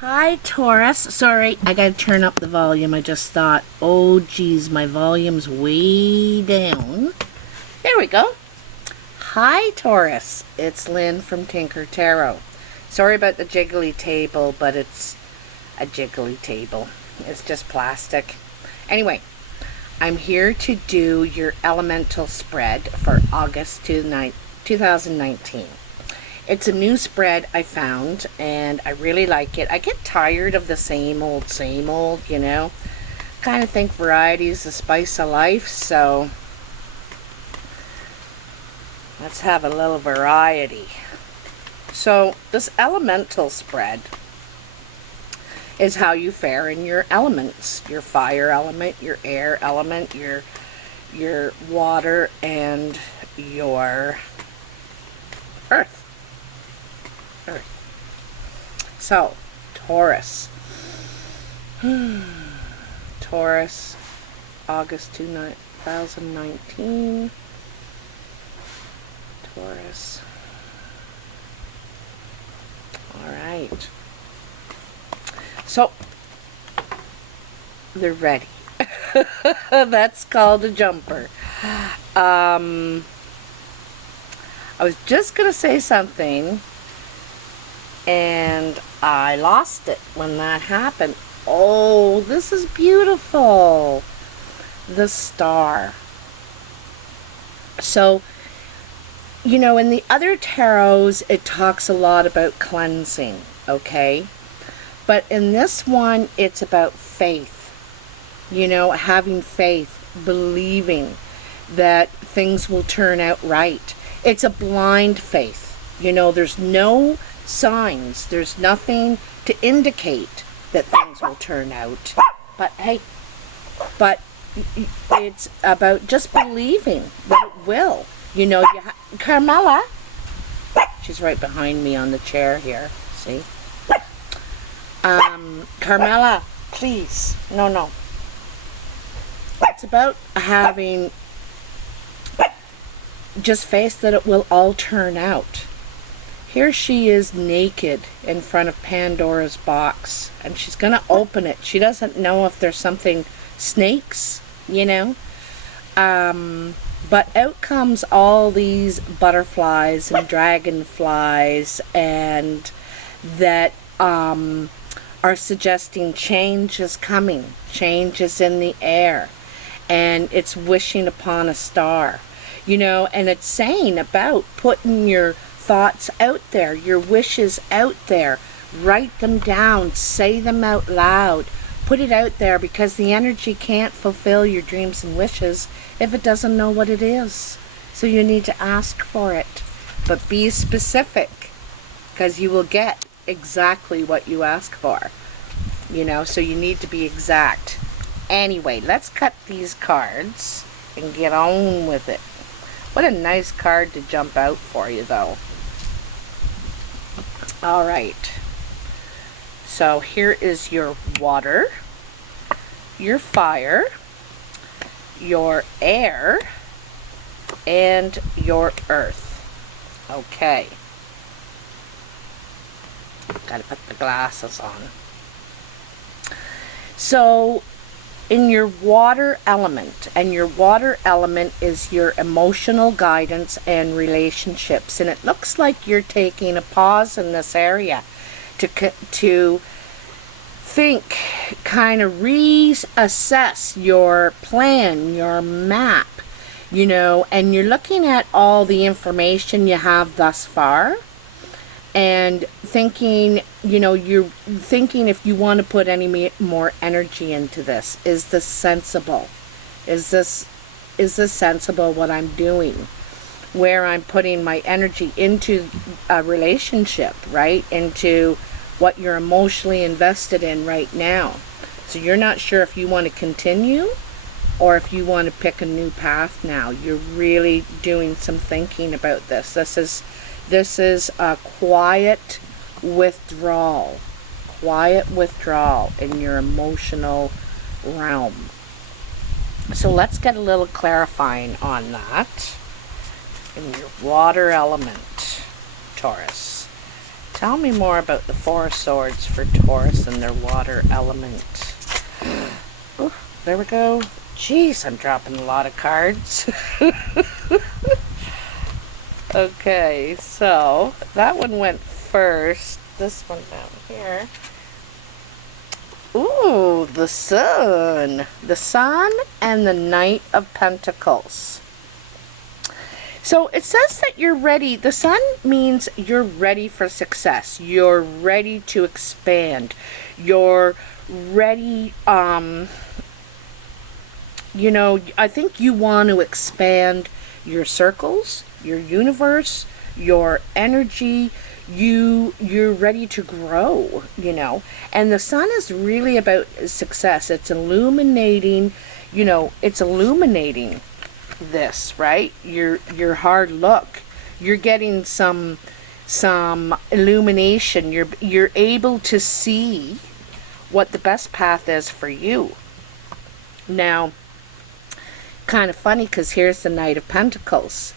Hi, Taurus. Sorry, I gotta turn up the volume. I just thought, oh geez, my volume's way down. There we go. Hi, Taurus. It's Lynn from Tinker Tarot. Sorry about the jiggly table, but it's a jiggly table. It's just plastic. Anyway, I'm here to do your elemental spread for August 2019. It's a new spread I found, and I really like it. I get tired of the same old, you know. Kind of think variety is the spice of life, so let's have a little variety. So this elemental spread is how you fare in your elements. Your fire element, your air element, your water, and your earth. So, Taurus. Taurus, August 2019. Taurus. Alright. So, they're ready. That's called a jumper. I was just going to say something, and I lost it when that happened. Oh, this is beautiful. The star. So, you know, in the other tarots, it talks a lot about cleansing, okay? But in this one, it's about faith. You know, having faith, believing that things will turn out right. It's a blind faith. You know, there's no signs, there's nothing to indicate that things will turn out, but hey, but it's about just believing that it will. You know, Carmela, she's right behind me on the chair here, see? Carmela, please, no. It's about having just faith that it will all turn out. Here she is naked in front of Pandora's box, and she's going to open it. She doesn't know if there's something, snakes, you know. But out comes all these butterflies and dragonflies, and that are suggesting change is coming. Change is in the air, and it's wishing upon a star. You know, and it's saying about putting your thoughts out there, your wishes out there. Write them down, say them out loud, put it out there, because the energy can't fulfill your dreams and wishes if it doesn't know what it is. So you need to ask for it, but be specific, because you will get exactly what you ask for, you know. So you need to be exact. Anyway, let's cut these cards and get on with it. What a nice card to jump out for you, though. All right, so here is your water, your fire, your air, and your earth. Okay, gotta put the glasses on. So in your water element, and your water element is your emotional guidance and relationships, and it looks like you're taking a pause in this area to think, kind of reassess your plan, your map, you know, and you're looking at all the information you have thus far, and thinking, you know, you're thinking if you want to put any more energy into this. Is this sensible? Is this sensible what I'm doing? Where I'm putting my energy into a relationship, right? Into what you're emotionally invested in right now. So you're not sure if you want to continue or if you want to pick a new path now. You're really doing some thinking about this. This is a quiet withdrawal in your emotional realm. So let's get a little clarifying on that. In your water element, Taurus. Tell me more about the Four of Swords for Taurus and their water element. Ooh, there we go. Jeez, I'm dropping a lot of cards. Okay, so that one went first. This one down here. Ooh, the Sun. The Sun and the Knight of Pentacles. So it says that you're ready. The Sun means you're ready for success. You're ready to expand. You're ready, you know, I think you want to expand your circles, your universe, your energy. You're ready to grow, you know. And the Sun is really about success. It's illuminating, you know, it's illuminating this, right? Your hard look. You're getting some illumination. You're able to see what the best path is for you. Now, kind of funny, because here's the Knight of Pentacles.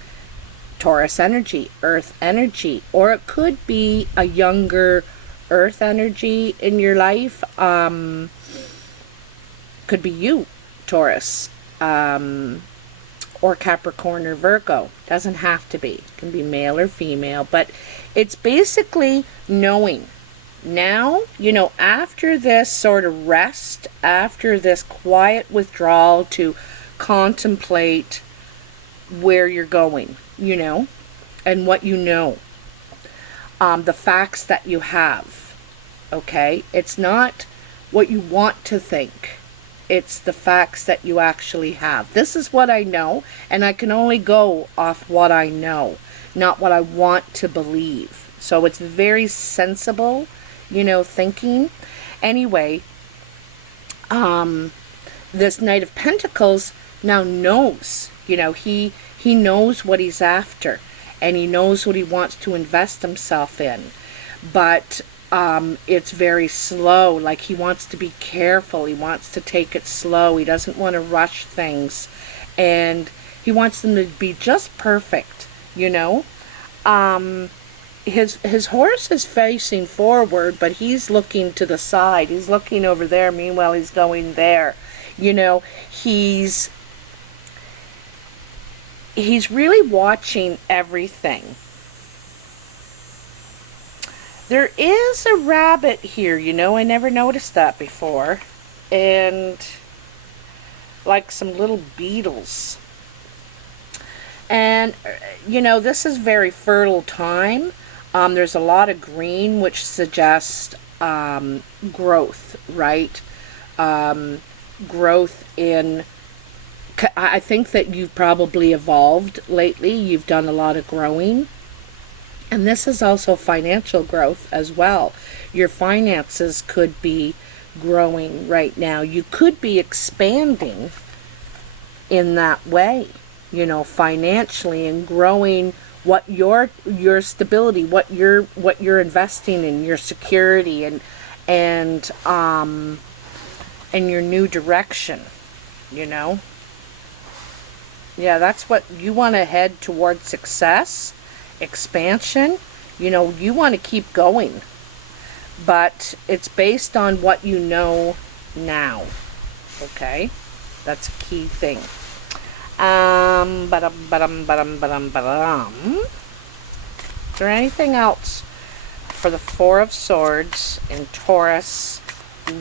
Taurus energy, earth energy, or it could be a younger earth energy in your life. Could be you, Taurus, or Capricorn or Virgo. Doesn't have to be. It can be male or female, but it's basically knowing. Now, you know, after this sort of rest, after this quiet withdrawal to contemplate where you're going, you know, and what you know, the facts that you have, okay? It's not what you want to think. It's the facts that you actually have. This is what I know, and I can only go off what I know, not what I want to believe. So it's very sensible, you know, thinking. Anyway, this Knight of Pentacles now knows, you know, he knows what he's after, and he knows what he wants to invest himself in. But it's very slow. Like, he wants to be careful. He wants to take it slow. He doesn't want to rush things, and he wants them to be just perfect, you know. His horse is facing forward, but he's looking to the side. He's looking over there. Meanwhile, he's going there. You know, he's really watching everything. There is a rabbit here, you know. I never noticed that before. And like some little beetles. And, you know, this is very fertile time. There's a lot of green, which suggests growth, right? Growth in... I think that you've probably evolved lately. You've done a lot of growing. And this is also financial growth as well. Your finances could be growing right now. You could be expanding in that way, you know, financially, and growing what your stability, what you're investing in, your security, and your new direction, you know. Yeah, that's what you want to head towards: success, expansion. You know, you want to keep going, but it's based on what you know now. Okay, that's a key thing. Is there anything else for the Four of Swords in Taurus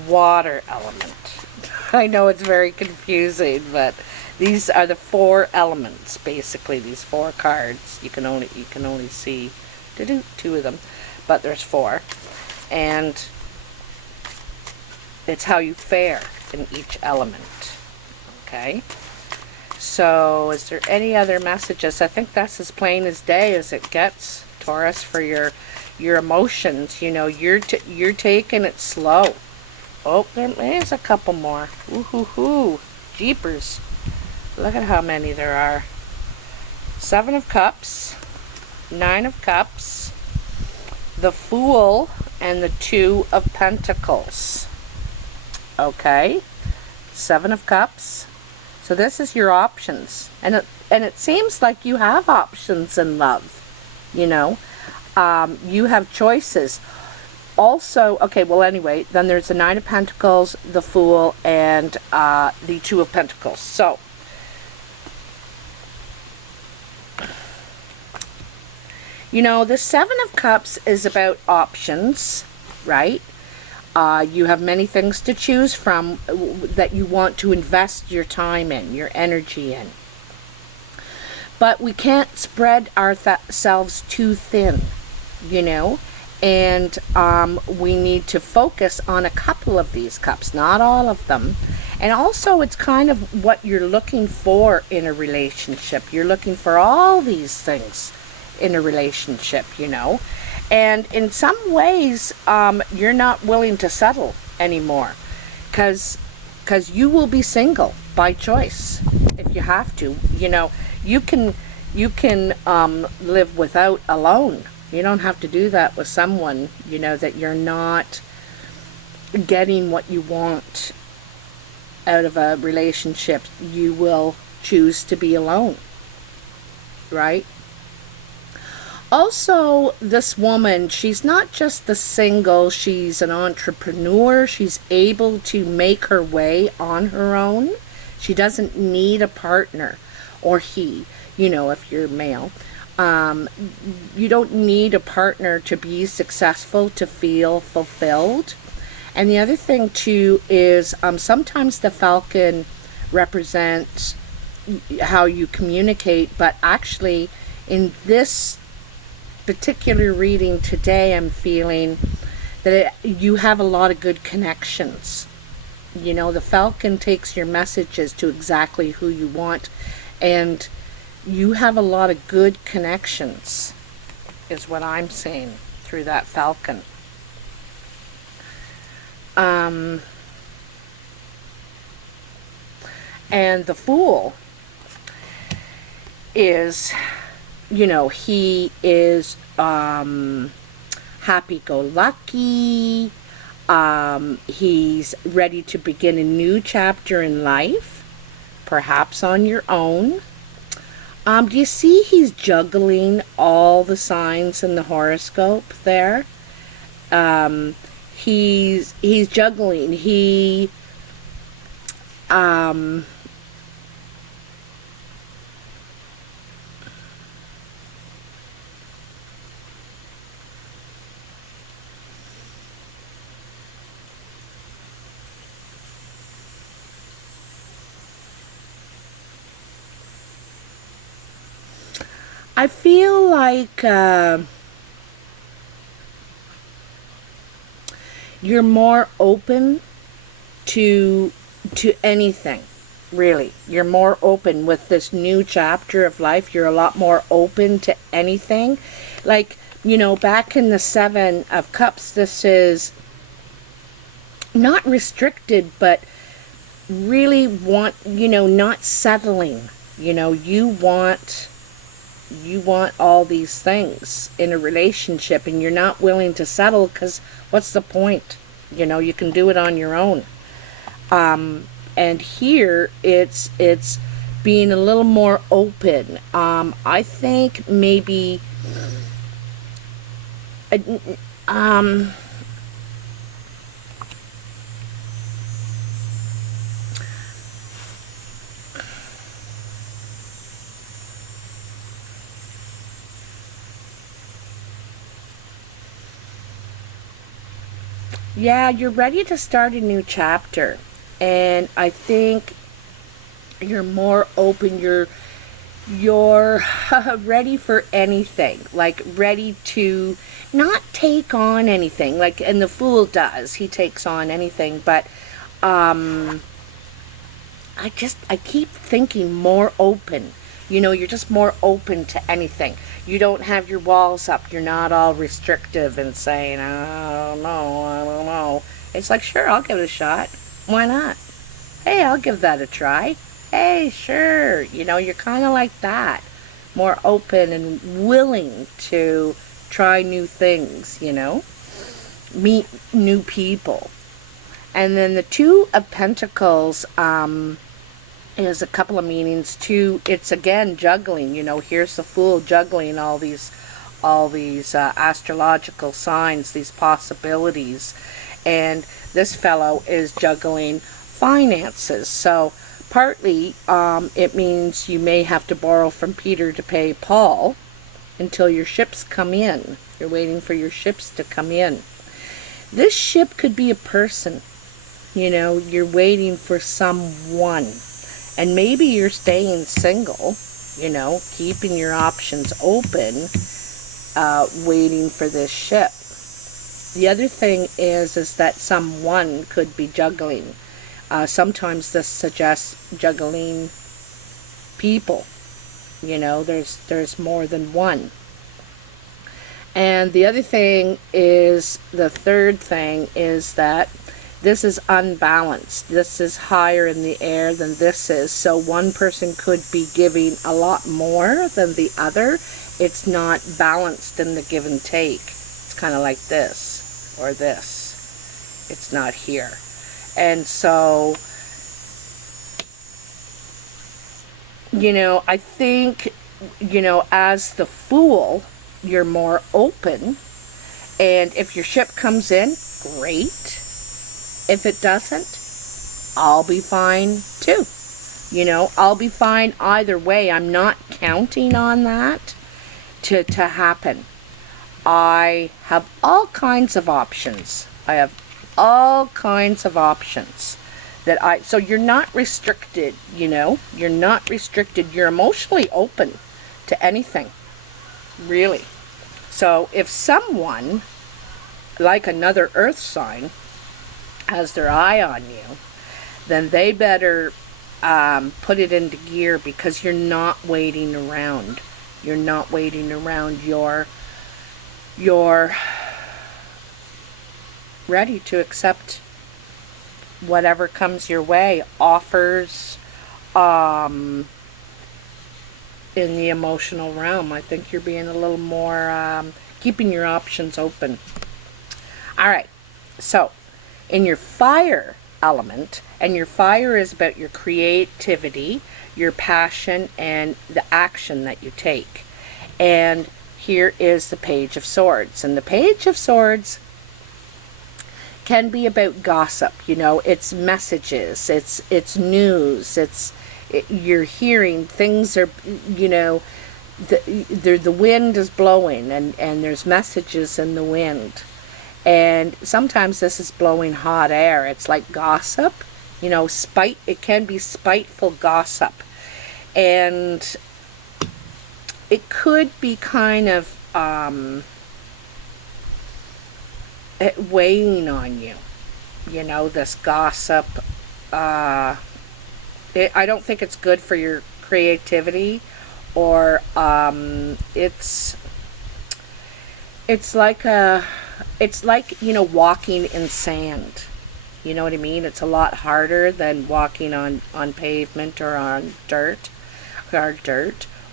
water element? I know it's very confusing, but these are the four elements, basically. These four cards. You can only see two of them, but there's four, and it's how you fare in each element. Okay. So, is there any other messages? I think that's as plain as day as it gets, Taurus, for your emotions. You know, you're taking it slow. Oh, there is a couple more. Ooh-hoo-hoo. Jeepers. Look at how many there are. 7 of Cups, 9 of Cups, the Fool, and the 2 of Pentacles. Okay. 7 of Cups. So this is your options. And it seems like you have options in love, you know. you have choices. Also, okay, well, anyway, then there's the Nine of Pentacles, the Fool, and the Two of Pentacles. So, you know, the Seven of Cups is about options, right? You have many things to choose from that you want to invest your time in, your energy in. But we can't spread ourselves too thin, you know? And we need to focus on a couple of these cups, not all of them. And also, it's kind of what you're looking for in a relationship. You're looking for all these things in a relationship, you know. And in some ways, you're not willing to settle anymore. Because you will be single by choice if you have to. You know, you can live without alone. You don't have to do that with someone, you know, that you're not getting what you want out of a relationship. You will choose to be alone, right? Also, this woman, she's not just the single, she's an entrepreneur. She's able to make her way on her own. She doesn't need a partner, or he, you know, if you're male. You don't need a partner to be successful, to feel fulfilled. And the other thing too is sometimes the falcon represents how you communicate, but actually in this particular reading today, I'm feeling that you have a lot of good connections. You know, the falcon takes your messages to exactly who you want, and you have a lot of good connections, is what I'm saying through that falcon. And the Fool is, you know, he is happy-go-lucky. He's ready to begin a new chapter in life, perhaps on your own. Do you see he's juggling all the signs in the horoscope there? He's juggling. I feel like you're more open to anything, really. You're more open with this new chapter of life. You're a lot more open to anything. Like, you know, back in the Seven of Cups, this is not restricted, but really want, you know, not settling. You know, you want all these things in a relationship, and you're not willing to settle because what's the point? You know, you can do it on your own. And here it's being a little more open. I think maybe yeah, you're ready to start a new chapter, and I think you're more open. You're ready for anything, like ready to not take on anything, like, and the Fool does. He takes on anything, but I keep thinking more open. You know, you're just more open to anything. You don't have your walls up. You're not all restrictive and saying, I don't know. It's like, sure, I'll give it a shot. Why not? Hey, I'll give that a try. Hey, sure. You know, you're kind of like that. More open and willing to try new things, you know. Meet new people. And then the Two of Pentacles, is a couple of meanings too. It's again juggling, you know. Here's the Fool juggling all these all these astrological signs, these possibilities. And this fellow is juggling finances. So partly it means you may have to borrow from Peter to pay Paul until your ships come in. You're waiting for your ships to come in. This ship could be a person. You know, you're waiting for someone. And maybe you're staying single, you know, keeping your options open, waiting for this ship. The other thing is that someone could be juggling. Sometimes this suggests juggling people. You know, there's more than one. And the other thing is, the third thing is that this is unbalanced. This is higher in the air than this is. So one person could be giving a lot more than the other. It's not balanced in the give and take. It's kind of like this or this. It's not here. And so, you know, I think, you know, as the Fool, you're more open. And if your ship comes in, great. If it doesn't, I'll be fine too. You know, I'll be fine either way. I'm not counting on that to happen. I have all kinds of options. I have all kinds of options that so you're not restricted, you know. You're not restricted. You're emotionally open to anything, really. So if someone, like another earth sign, has their eye on you, then they better put it into gear, because you're not waiting around. You're not waiting around. You're ready to accept whatever comes your way. Offers in the emotional realm. I think you're being a little more, keeping your options open. Alright, so in your fire element, and your fire is about your creativity, your passion, and the action that you take. And here is the Page of Swords. And the Page of Swords can be about gossip. You know, it's messages, it's news, you're hearing things are, you know, the wind is blowing, and there's messages in the wind. And sometimes this is blowing hot air. It's like gossip, you know, spite. It can be spiteful gossip. And it could be kind of weighing on you, you know, this gossip. I don't think it's good for your creativity, or it's like, you know, walking in sand. You know what I mean? It's a lot harder than walking on pavement or on dirt.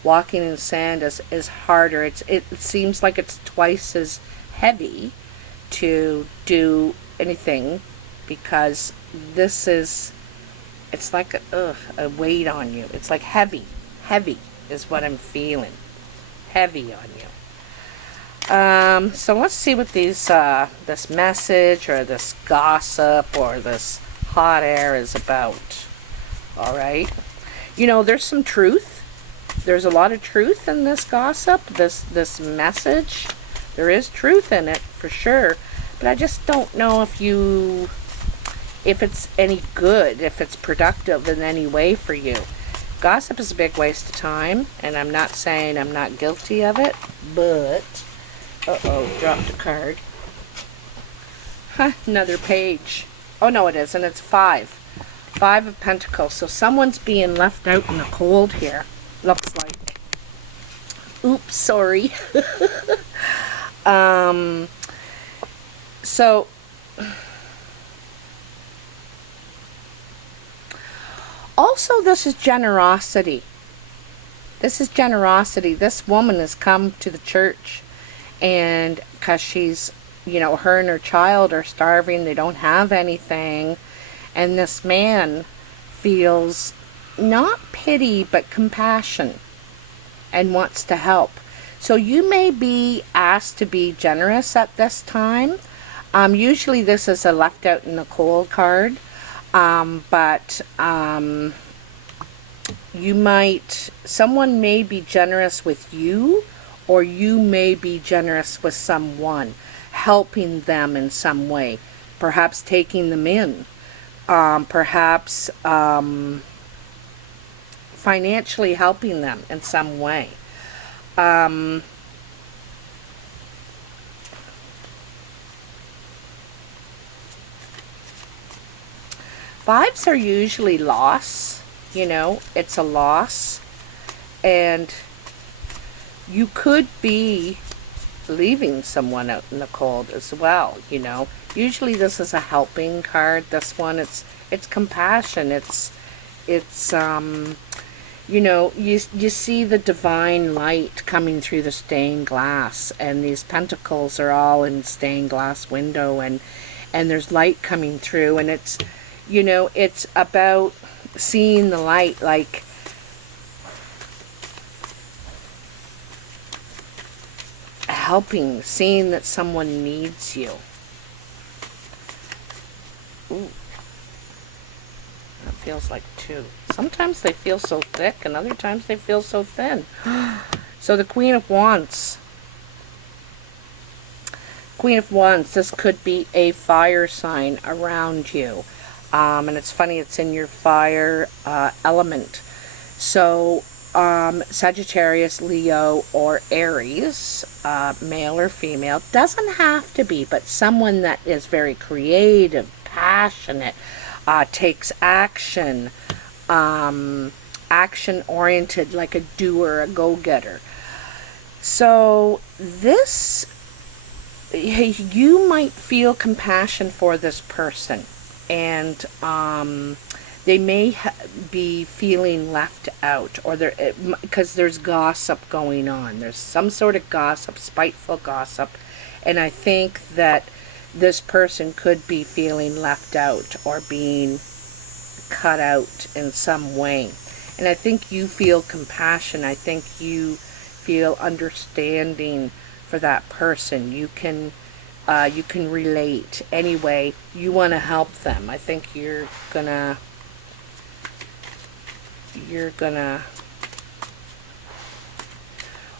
Walking in sand is harder. It seems like it's twice as heavy to do anything, because it's like a weight on you. It's like heavy is what I'm feeling. Heavy on you. So let's see what these this message or this gossip or this hot air is about. All right, you know, there's some truth. There's a lot of truth in this gossip, this message. There is truth in it for sure, but I just don't know if it's any good, if it's productive in any way for you. Gossip is a big waste of time, and I'm not saying I'm not guilty of it, but dropped a card. Another page. Oh no, it isn't. It's 5 of Pentacles. So someone's being left out in the cold here, looks like. Oops, sorry. So also, this is generosity. This is generosity. This woman has come to the church, and because she's, you know, her and her child are starving, they don't have anything, and this man feels not pity but compassion and wants to help. So you may be asked to be generous at this time. Usually this is a left out in the cold card, but someone may be generous with you, or you may be generous with someone, helping them in some way, perhaps taking them in, perhaps financially helping them in some way. Fives are usually loss, it's a loss, and you could be leaving someone out in the cold as well, Usually this is a helping card. This one, it's compassion. It's you see the divine light coming through the stained glass, and these pentacles are all in stained glass window, and there's light coming through, and it's it's about seeing the light, like helping, seeing that someone needs you. Ooh. That feels like two. Sometimes they feel so thick, and other times they feel so thin. So the Queen of Wands. Queen of Wands, this could be a fire sign around you. And it's funny, it's in your fire element. So Sagittarius, Leo, or Aries, male or female, doesn't have to be, but someone that is very creative, passionate, takes action, action-oriented, like a doer, a go-getter. So this, you might feel compassion for this person, and they may be feeling left out, or because there's gossip going on. There's some sort of gossip, spiteful gossip, and I think that this person could be feeling left out or being cut out in some way. And I think you feel compassion. I think you feel understanding for that person. You can relate. Anyway, you want to help them. I think you're gonna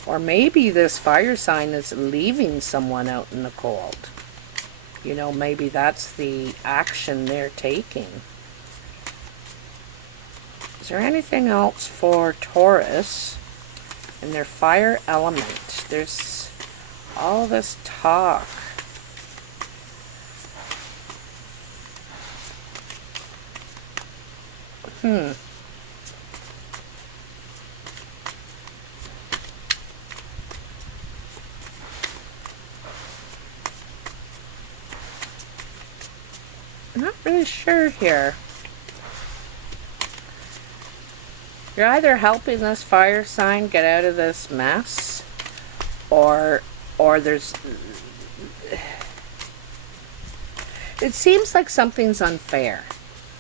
or maybe this fire sign is leaving someone out in the cold. Maybe that's the action they're taking. Is there anything else for Taurus and their fire element? There's all this talk. I'm not really sure here. You're either helping this fire sign get out of this mess, or there's... It seems like something's unfair,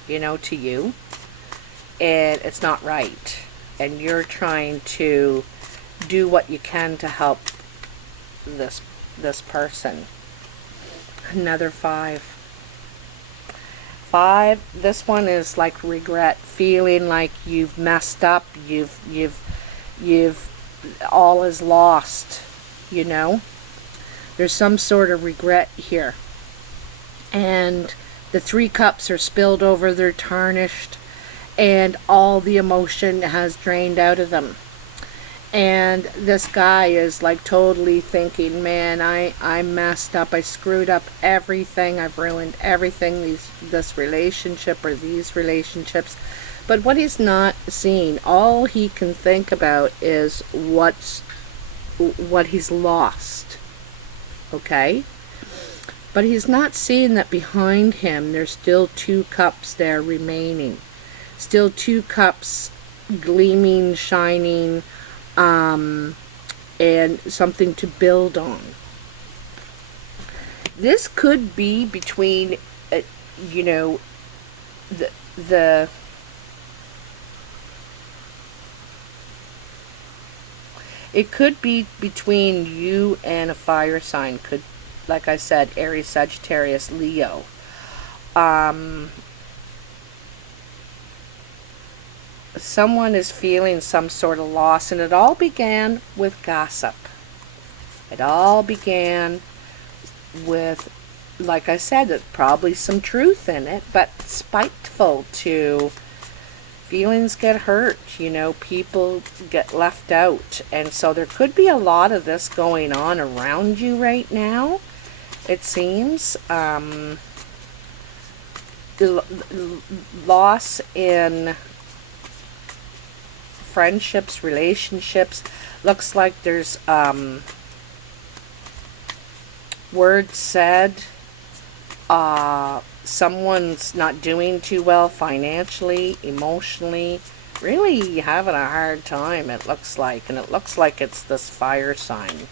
to you, and it's not right, and you're trying to do what you can to help this person. Another five. Five, this one is like regret, feeling like you've messed up, you've all is lost, There's some sort of regret here. And the 3 cups are spilled over, they're tarnished, and all the emotion has drained out of them. And this guy is like totally thinking, man, I messed up, I screwed up everything, I've ruined everything, this relationship or these relationships. But what he's not seeing, all he can think about is what he's lost. Okay? But he's not seeing that behind him there's still 2 cups there remaining. Still 2 cups gleaming, shining, and something to build on. This could be between, It could be between you and a fire sign. Could, like I said, Aries, Sagittarius, Leo. Someone is feeling some sort of loss, and it all began with gossip. It all began with, like I said, probably some truth in it, but spiteful too. Feelings get hurt, you know, people get left out. And so there could be a lot of this going on around you right now, it seems. The loss in friendships, relationships. Looks like there's words said. Someone's not doing too well financially, emotionally, really having a hard time, it looks like. And it looks like it's this fire sign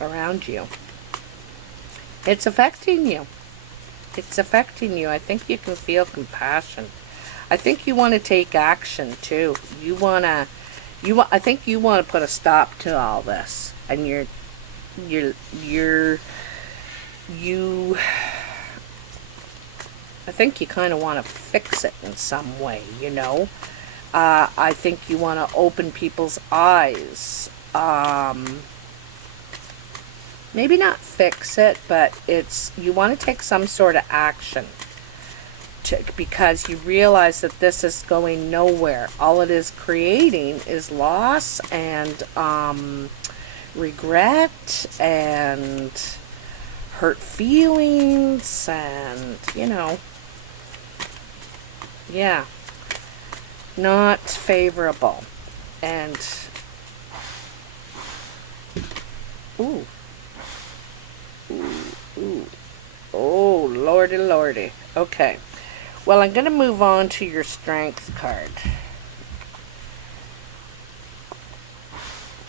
around you. It's affecting you. It's affecting you. I think you can feel compassion. I think you want to take action too. I think you want to put a stop to all this, and you I think you kind of want to fix it in some way, you know. I think you want to open people's eyes. Maybe not fix it, but you want to take some sort of action because you realize that this is going nowhere. All it is creating is loss and regret and hurt feelings, and you know, yeah, not favorable. And ooh, oh lordy lordy. Okay, well, I'm gonna move on to your strength card.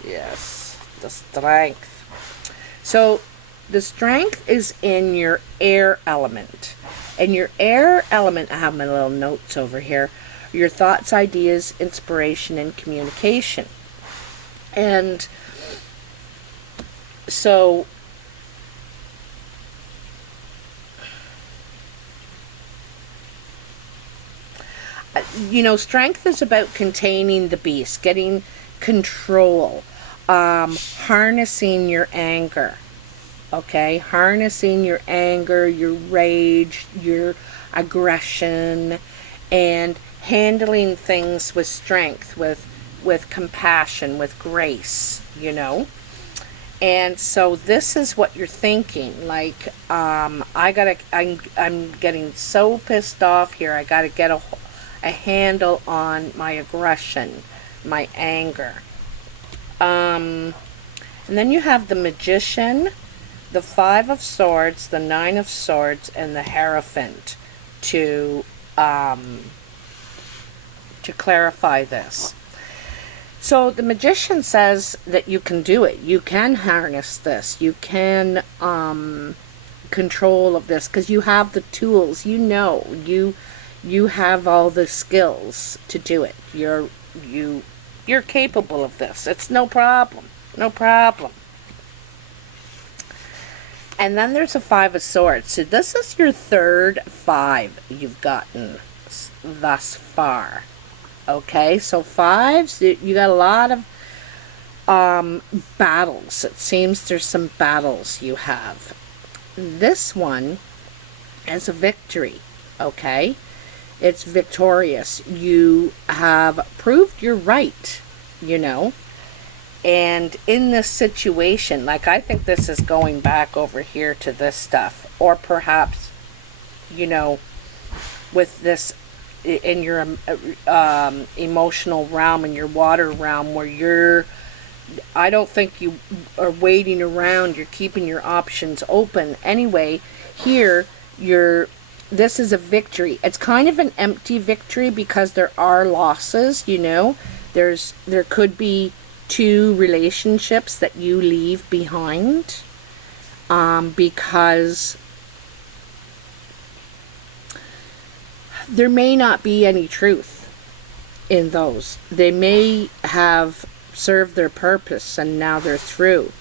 Yes, the strength. So the strength is in your air element. And your air element, I have my little notes over here, your thoughts, ideas, inspiration, and communication. And so you know, strength is about containing the beast, getting control, harnessing your anger. Okay, harnessing your anger, your rage, your aggression, and handling things with strength, with compassion, with grace, you know. And so this is what you're thinking. Like, I'm getting so pissed off here. I gotta get a handle on my aggression, my anger. And then you have the Magician, the Five of Swords, the Nine of Swords, and the Hierophant to clarify this. So the Magician says that you can do it. You can harness this. You can control of this because you have the tools. You know, you have all the skills to do it. You're capable of this. It's no problem. No problem. And then there's a Five of Swords. So this is your third five you've gotten thus far. Okay, so fives, you got a lot of battles. It seems there's some battles you have. This one is a victory. Okay, it's victorious. You have proved you're right, you know. And in this situation, like, I think this is going back over here to this stuff, or perhaps, you know, with this in your emotional realm, in your water realm, where I don't think you are waiting around, you're keeping your options open. Anyway, here, this is a victory. It's kind of an empty victory because there are losses, you know. There could be 2 relationships that you leave behind because there may not be any truth. in those. They may have served their purpose and now they're through.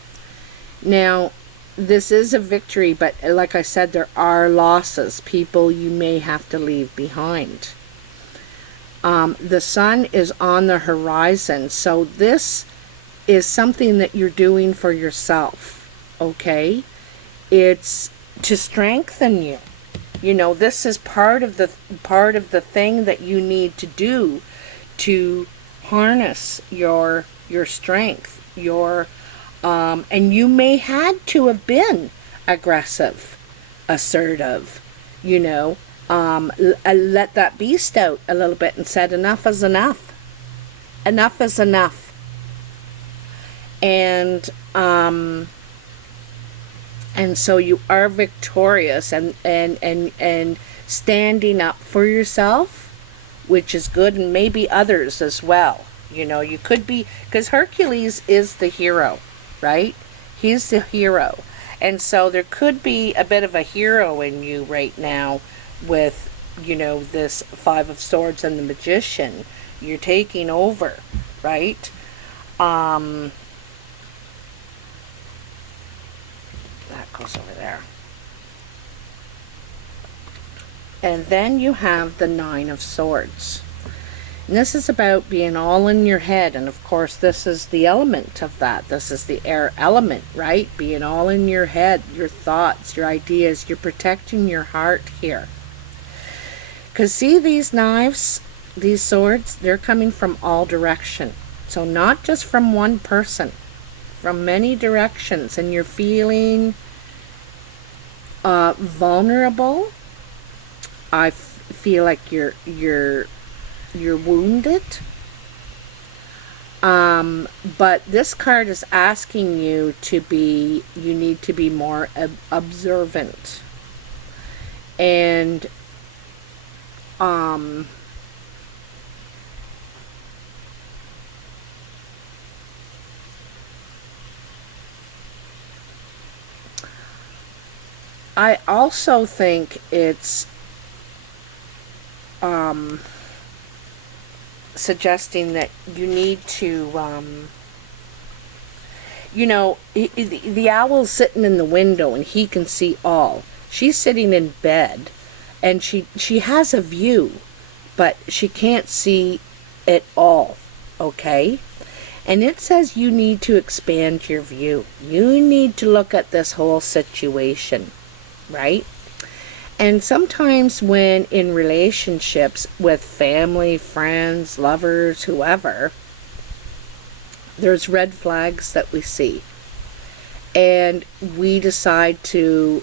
Now, this is a victory, but like I said, there are losses. People you may have to leave behind. The sun is on the horizon, so this is something that you're doing for yourself, okay? It's to strengthen you. You know, this is part of the thing that you need to do to harness your strength, and you may had to have been aggressive, assertive, you know, let that beast out a little bit and said enough is enough. Enough is enough. And so you are victorious and standing up for yourself, which is good, and maybe others as well. You know, you could be, because Hercules is the hero, right? He's the hero. And so there could be a bit of a hero in you right now with, you know, this Five of Swords and the Magician. You're taking over, right? That goes over there. And then you have the Nine of Swords. And this is about being all in your head. And of course, this is the element of that. This is the air element, right? Being all in your head, your thoughts, your ideas. You're protecting your heart here. Because see these knives, these swords, they're coming from all direction. So not just from one person, from many directions. And you're feeling vulnerable. I feel like you're wounded. But this card is asking you to be, you need to be more observant. And I also think it's suggesting that you need to, you know, the owl's sitting in the window and he can see all. She's sitting in bed and she has a view, but she can't see it all, okay? And it says you need to expand your view. You need to look at this whole situation, right? And sometimes when in relationships with family, friends, lovers, whoever, there's red flags that we see. And we decide to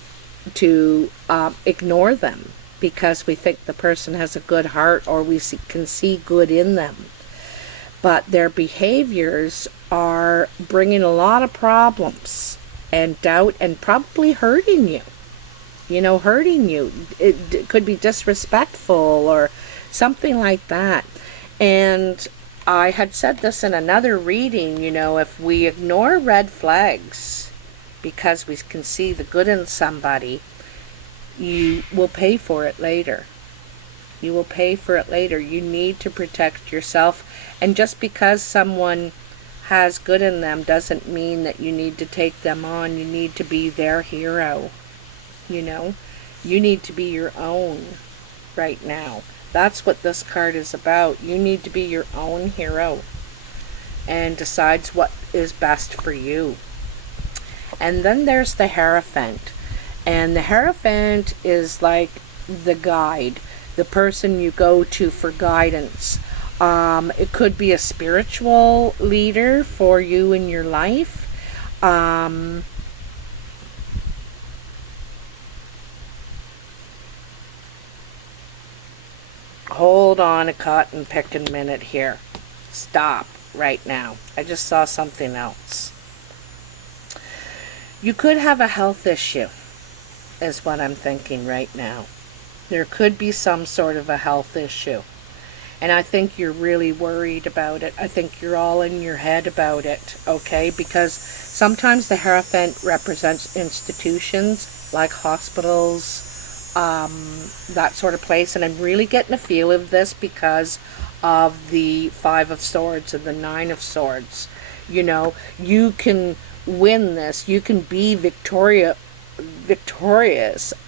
ignore them because we think the person has a good heart or we can see good in them. But their behaviors are bringing a lot of problems and doubt and probably hurting you. You know, hurting you. It could be disrespectful or something like that. And I had said this in another reading, you know, if we ignore red flags because we can see the good in somebody, you will pay for it later. You will pay for it later. You need to protect yourself. And just because someone has good in them doesn't mean that you need to take them on. You need to be their hero. You know, you need to be your own right now. That's what this card is about. You need to be your own hero and decides what is best for you. And then there's the Hierophant. And the Hierophant is like the guide, the person you go to for guidance. It could be a spiritual leader for you in your life. Hold on a cotton picking minute here. Stop right now. I just saw something else. You could have a health issue, is what I'm thinking right now. There could be some sort of a health issue. And I think you're really worried about it. I think you're all in your head about it, okay? Because sometimes the Hierophant represents institutions like hospitals, that sort of place. And I'm really getting a feel of this because of the Five of Swords and the Nine of Swords. You know, you can win this. You can be victorious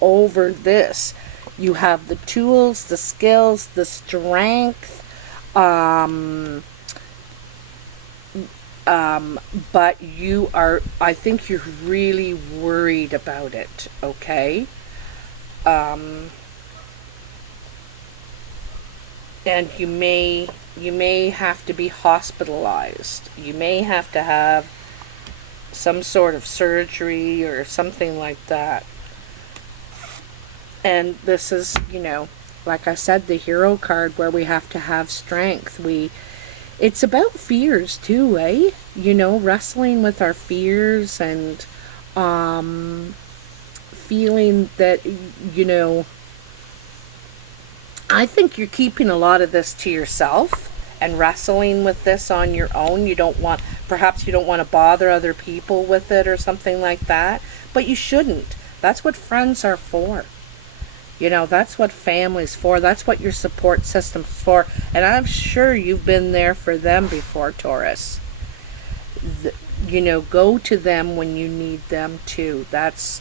over this. You have the tools, the skills, the strength, but you are, I think you're really worried about it, okay? And you may have to be hospitalized. You may have to have some sort of surgery or something like that. And this is, you know, like I said, the Hero card, where we have to have strength. It's about fears too, eh? You know, wrestling with our fears and feeling that, you know, I think you're keeping a lot of this to yourself and wrestling with this on your own. Perhaps you don't want to bother other people with it or something like that, but you shouldn't. That's what friends are for. You know, that's what family's for. That's what your support system's for. And I'm sure you've been there for them before, Taurus. You know, go to them when you need them too. That's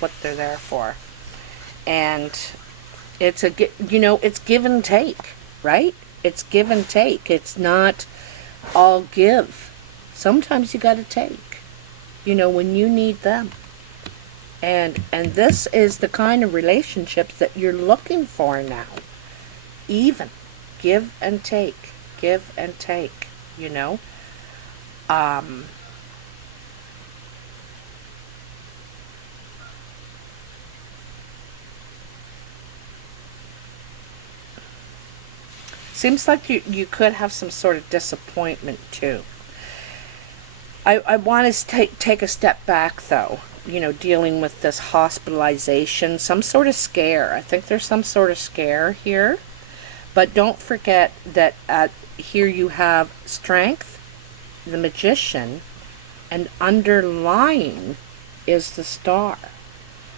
what they're there for. And it's it's give and take, right? It's give and take. It's not all give. Sometimes you got to take, you know, when you need them. And this is the kind of relationships that you're looking for now. Even give and take, you know. Seems like you could have some sort of disappointment too. I want to take a step back though. You know, dealing with this hospitalization, some sort of scare. I think there's some sort of scare here. But don't forget that here you have strength, the Magician, and underlying is the Star.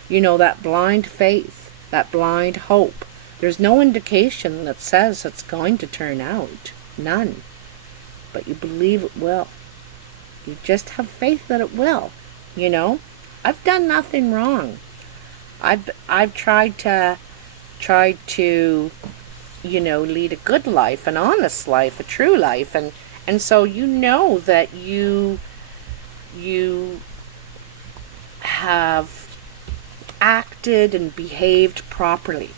You know, that blind faith, that blind hope. There's no indication that says it's going to turn out. None. But you believe it will. You just have faith that it will, you know. I've done nothing wrong. I've tried to, you know, lead a good life, an honest life, a true life, and so you know that you have acted and behaved properly,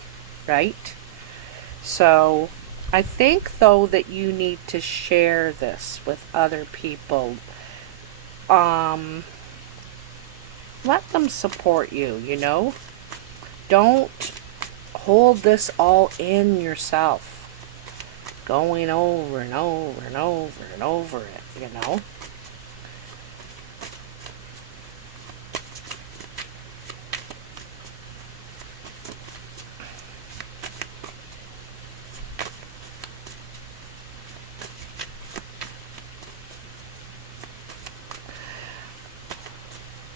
right? So I think though that you need to share this with other people. Let them support you, you know. Don't hold this all in yourself. Going over and over and over and over it, you know.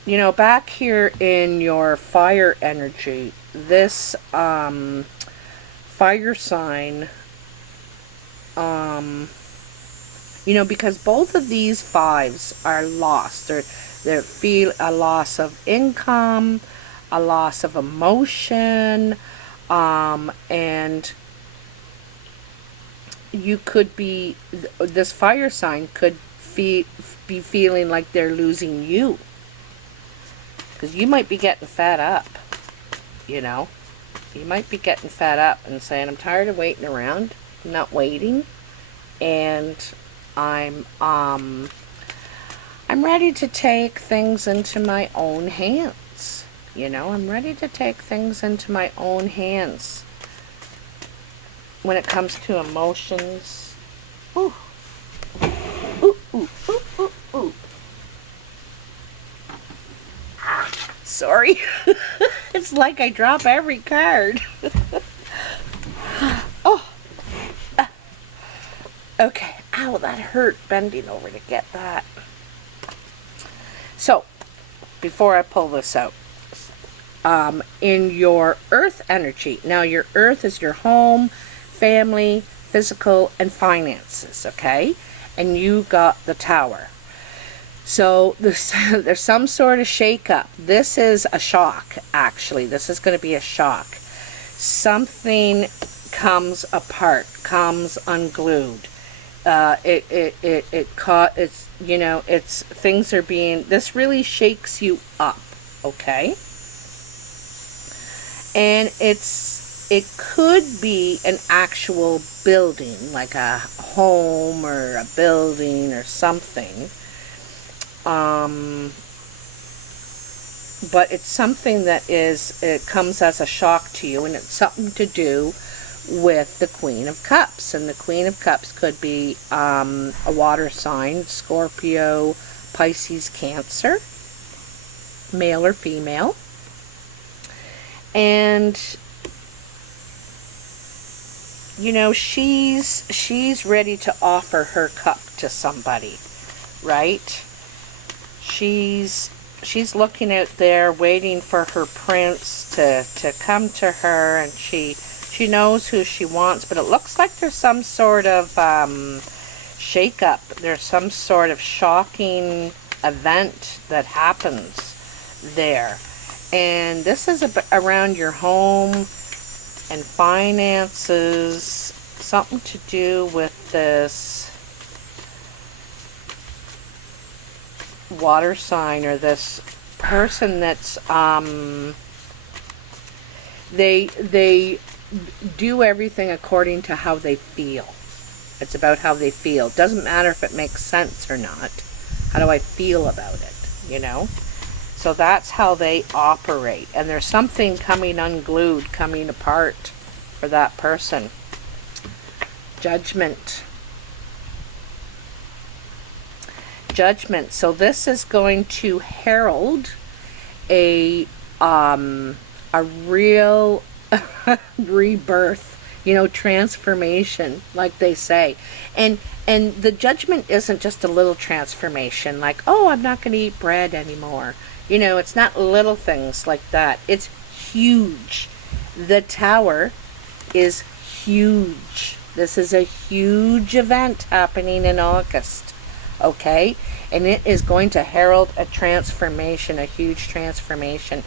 You know, back here in your fire energy, this fire sign, you know, because both of these fives are lost. They feel a loss of income, a loss of emotion, and you could be, this fire sign could be feeling like they're losing you. Because you might be getting fed up, you know. You might be getting fed up and saying, I'm tired of waiting around. I'm not waiting. And I'm ready to take things into my own hands. You know, I'm ready to take things into my own hands. When it comes to emotions. Ooh. Ooh, ooh, ooh, ooh, ooh. Sorry. It's like I drop every card. Oh. Okay. Ow, that hurt bending over to get that. So, before I pull this out, in your earth energy, now your earth is your home, family, physical, and finances, okay? And you got the Tower. So there's some sort of shake-up. This is a shock, actually. This is going to be a shock. Something comes apart, comes unglued. It's, you know, it's, things are being, this really shakes you up, okay? And it could be an actual building, like a home or a building or something. But it's something that is, it comes as a shock to you, and it's something to do with the Queen of Cups. And the Queen of Cups could be a water sign, Scorpio, Pisces, Cancer, male or female. And you know, she's ready to offer her cup to somebody, right? She's looking out there waiting for her prince to come to her, and she knows who she wants, but it looks like there's some sort of shake-up. There's some sort of shocking event that happens there. And this is around your home and finances, something to do with this water sign, or this person that's they do everything according to how they feel. It's about how they feel. It doesn't matter if it makes sense or not. How do I feel about it, you know? So that's how they operate. And there's something coming unglued, coming apart for that person. Judgment. Judgment. So this is going to herald a real rebirth, you know, transformation, like they say. And the judgment isn't just a little transformation, like, oh, I'm not going to eat bread anymore. You know, it's not little things like that. It's huge. The Tower is huge. This is a huge event happening in August, okay? And it is going to herald a transformation, a huge transformation.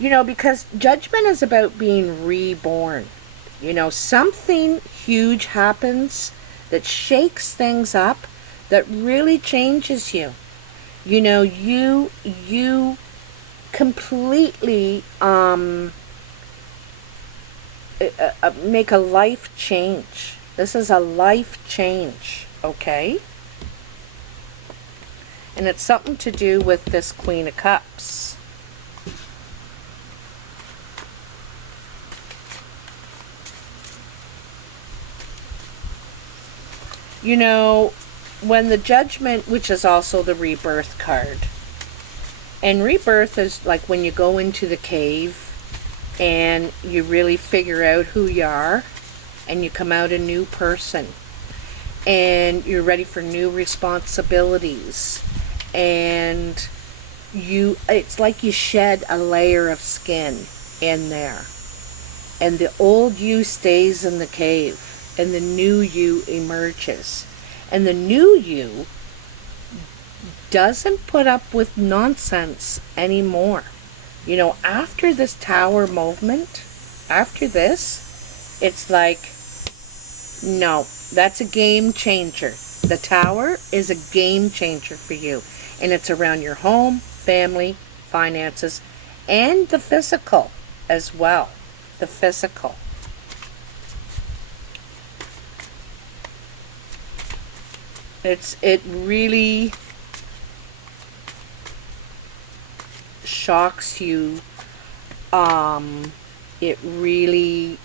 You know, because judgment is about being reborn. You know, something huge happens that shakes things up, that really changes you. You know, you completely make a life change. This is a life change, okay? And it's something to do with this Queen of Cups. You know, when the Judgment, which is also the Rebirth card, and Rebirth is like when you go into the cave and you really figure out who you are, and you come out a new person, and you're ready for new responsibilities, and it's like you shed a layer of skin in there, and the old you stays in the cave, and the new you emerges. And the new you doesn't put up with nonsense anymore. You know, after this Tower movement, after this, it's like, no, that's a game changer. The Tower is a game changer for you. And it's around your home, family, finances, and the physical as well. The physical. It really shocks you. It really,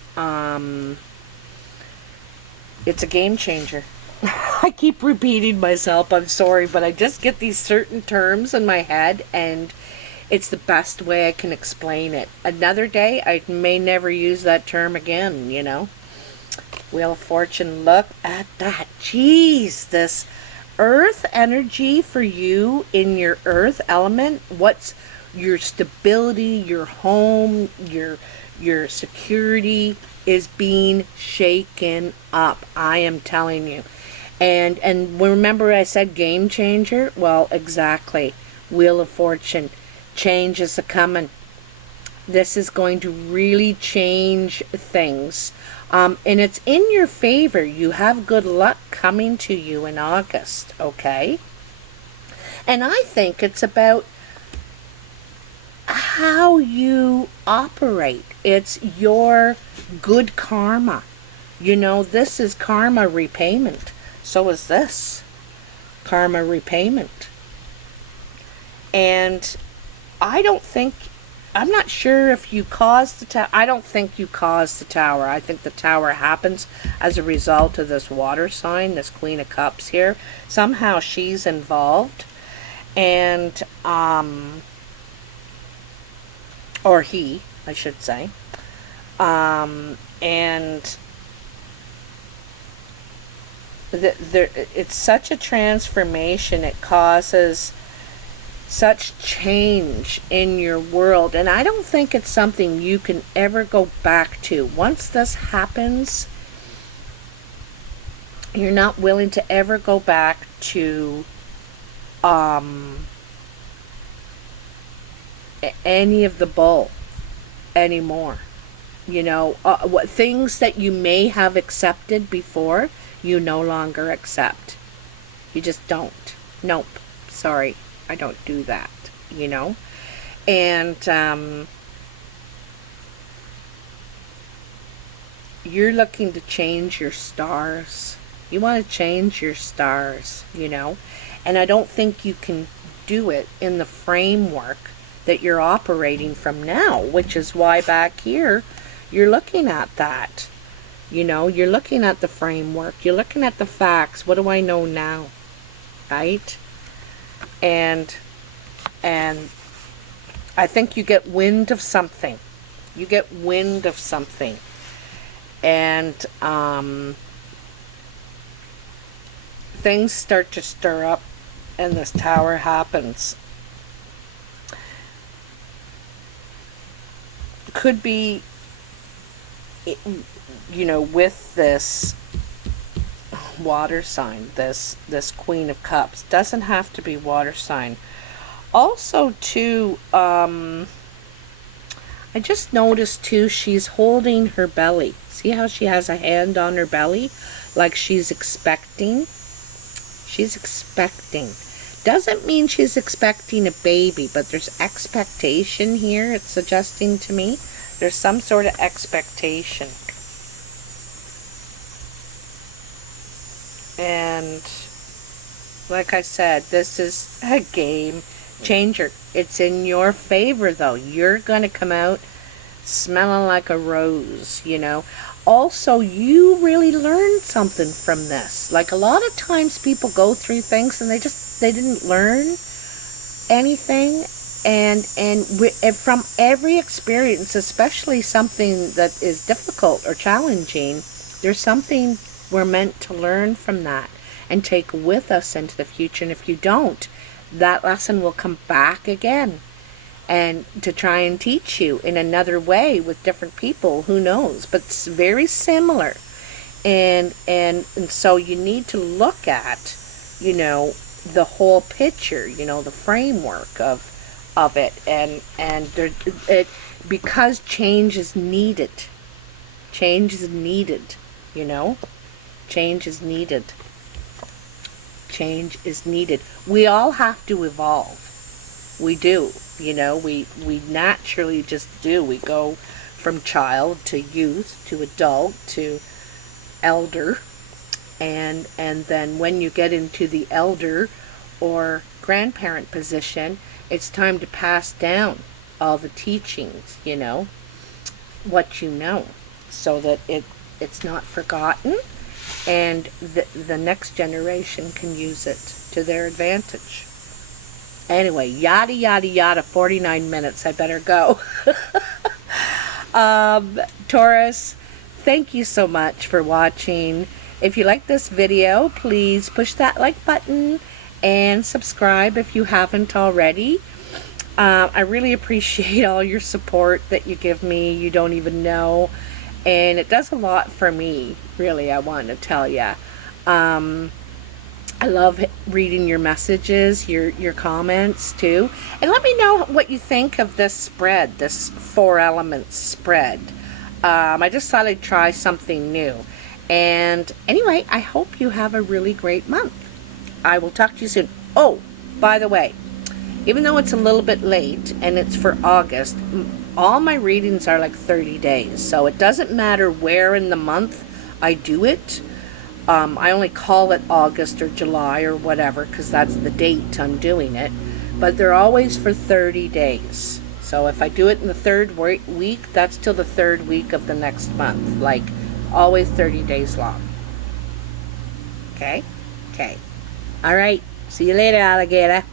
it's a game changer. I keep repeating myself, I'm sorry, but I just get these certain terms in my head, and it's the best way I can explain it. Another day, I may never use that term again, you know. Wheel of Fortune, look at that. Jeez, this earth energy for you in your earth element. What's your stability, your home, your security is being shaken up. I am telling you. And remember I said game changer? Well, exactly. Wheel of Fortune. Change is a-coming. This is going to really change things. And it's in your favor. You have good luck coming to you in August, okay? And I think it's about how you operate. It's your good karma. You know, this is karma repayment. So is this. Karma repayment. And I'm not sure if you caused the tower. I don't think you caused the tower. I think the tower happens as a result of this water sign, this Queen of Cups here. Somehow she's involved. And, or he, I should say. And it's such a transformation. It causes such change in your world, and I don't think it's something you can ever go back to. Once this happens, you're not willing to ever go back to any of the bull anymore. You know, what things that you may have accepted before, you no longer accept. You just don't. Nope. Sorry. I don't do that, you know. And you're looking to change your stars. You want to change your stars, you know. And I don't think you can do it in the framework that you're operating from now, which is why back here you're looking at that. You know, you're looking at the framework. You're looking at the facts. What do I know now? Right? And I think you get wind of something. You get wind of something. And things start to stir up and this tower happens. Could be, you know, with this water sign, this Queen of Cups. Doesn't have to be water sign. Also too, I just noticed too, she's holding her belly. See how she has a hand on her belly? Like she's expecting. She's expecting. Doesn't mean she's expecting a baby, but there's expectation here, it's suggesting to me. There's some sort of expectation. And like I said, this is a game changer. It's in your favor, though. You're going to come out smelling like a rose, you know. Also, you really learned something from this. Like a lot of times people go through things and they didn't learn anything. And from every experience, especially something that is difficult or challenging, there's something we're meant to learn from that and take with us into the future. And if you don't, that lesson will come back again and to try and teach you in another way with different people, who knows, but it's very similar. And so you need to look at, you know, the whole picture, you know, the framework of it, and because change is needed. Change is needed, you know. Change is needed. Change is needed. We all have to evolve. We do, you know. We naturally just do. We go from child to youth to adult to elder, and then when you get into the elder or grandparent position, it's time to pass down all the teachings, you know, what you know, so that it's not forgotten, and the next generation can use it to their advantage. Anyway, yada yada yada, 49 minutes, I better go. Taurus, thank you so much for watching. If you like this video, please push that like button and subscribe if you haven't already. I really appreciate all your support that you give me. You don't even know. And it does a lot for me, really, I want to tell you. I love reading your messages, your comments too. And let me know what you think of this spread, this 4 elements spread. I just thought I'd try something new. And anyway, I hope you have a really great month. I will talk to you soon. Oh, by the way, even though it's a little bit late and it's for August, all my readings are like 30 days. So it doesn't matter where in the month I do it. I only call it August or July or whatever because that's the date I'm doing it. But they're always for 30 days. So if I do it in the 3rd week, that's till the 3rd week of the next month. Like, always 30 days long. Okay? Okay. All right. See you later, alligator.